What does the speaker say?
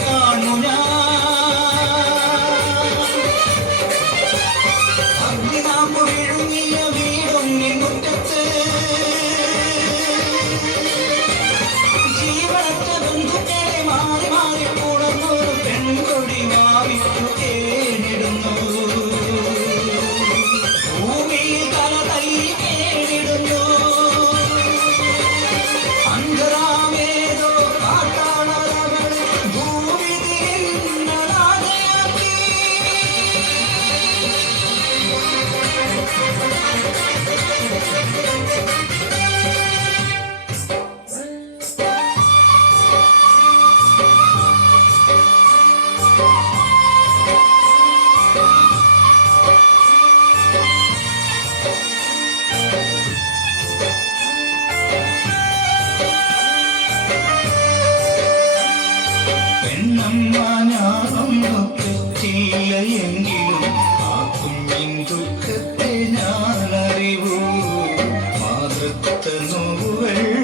കാണുക അമ്മ ഞാനും തെറ്റില്ല എങ്കിലും ആക്കും എൻ ദുഃഖത്തെ ഞാൻ അറിവൂ മാതൃത്വ നോവുകൾ